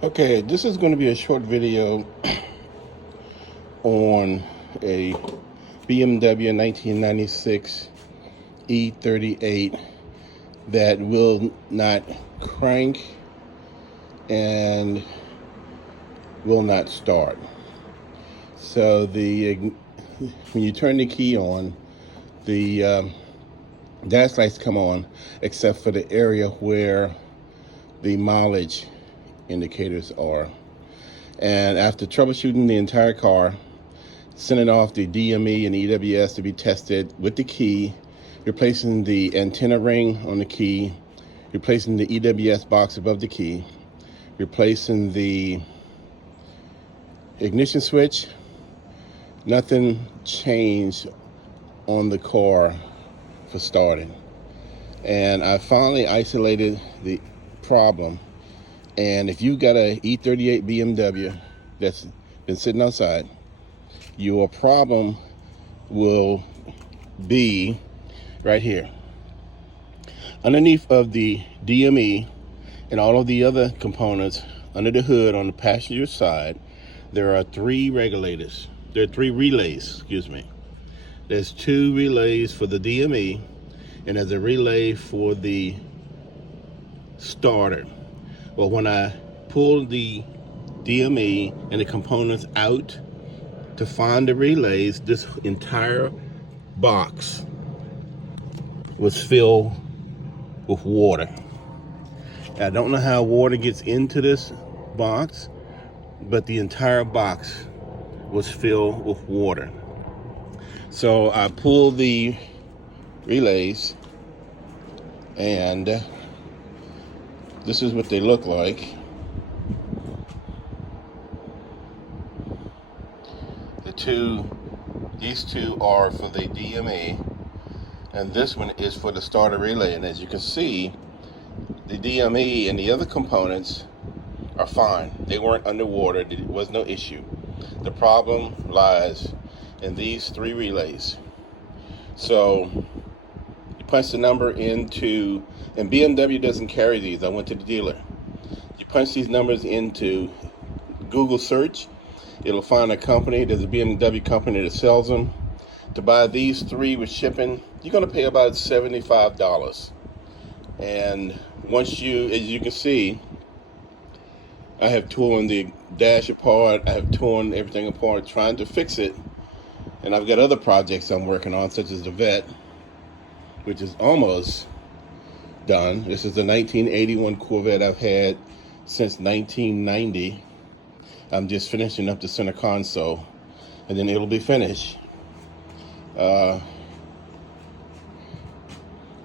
Okay, this is going to be a short video on a BMW 1996 E38 that will not crank and will not start. So when you turn the key on, the dash lights come on, except for the area where the mileage indicators are. And after troubleshooting the entire car, sending off the DME and EWS to be tested with the key, replacing the antenna ring on the key, replacing the EWS box above the key, replacing the ignition switch, nothing changed on the car for starting. And I finally isolated the problem. And if you've got a E38 BMW that's been sitting outside, your problem will be right here. Underneath of the DME and all of the other components under the hood on the passenger side, there are three regulators. There are three relays, excuse me. There's two relays for the DME, and there's a relay for the starter. Well, when I pulled the DME and the components out to find the relays, this entire box was filled with water. I don't know how water gets into this box, but the entire box was filled with water. So I pulled the relays, and this is what they look like. These two are for the DME, and this one is for the starter relay. And as you can see, the DME and the other components are fine. They weren't underwater. There was no issue. The problem lies in these three relays. So you punch the number into, and BMW doesn't carry these. I went to the dealer. You punch these numbers into Google search, it'll find a company. There's a BMW company that sells them. To buy these three with shipping, you're going to pay about $75. And once as you can see, I have torn the dash apart. I have torn everything apart trying to fix it. And I've got other projects I'm working on, such as the Vet, which is almost done. This is the 1981 Corvette I've had since 1990. I'm just finishing up the center console, and then it'll be finished. But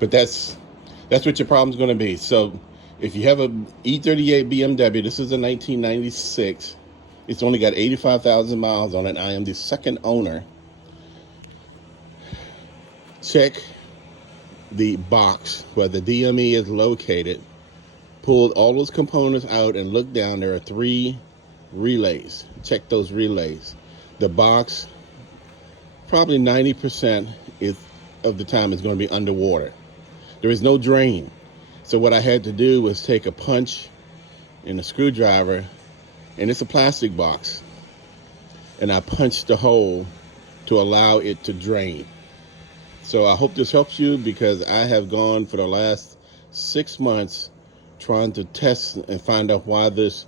that's what your problem's going to be. So if you have a E38 BMW, this is a 1996. It's only got 85,000 miles on it. I am the second owner. Check the box where the DME is located. Pulled all those components out and look down. There are three relays. Check those relays. The box, probably 90% of the time is going to be underwater. There is no drain. So what I had to do was take a punch and a screwdriver, and it's a plastic box, and I punched the hole to allow it to drain. So I hope this helps you, because I have gone for the last 6 months trying to test and find out why this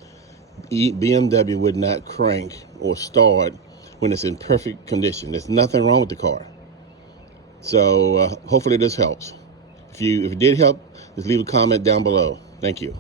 BMW would not crank or start when it's in perfect condition. There's nothing wrong with the car. So hopefully this helps. If it did help, just leave a comment down below. Thank you.